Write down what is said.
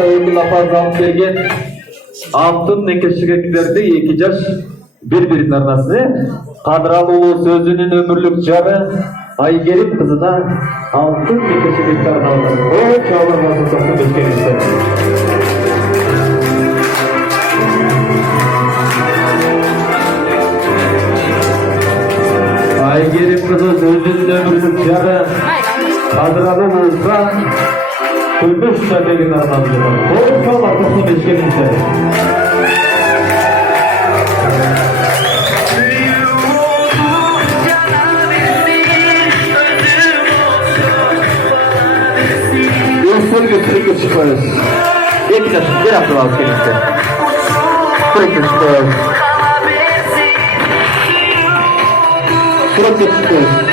ата өкүл апа алып берген алтын некешигектерди 2 жаш бири-биринин арнасы Кадырали уулу сөзүнүн өмүрлүк жары Айгерим кызына алтын некешигекти арналган. Чоңор Айгерим кызы өзүнүн өмүрлүк жары Кадырали уулуга кылды деген арналган. Чоңор 95 миңден. Sürekli çıkıyoruz. İki de bir hafta var kendisi. Sürekli çıkıyoruz. Sürekli çıkıyoruz.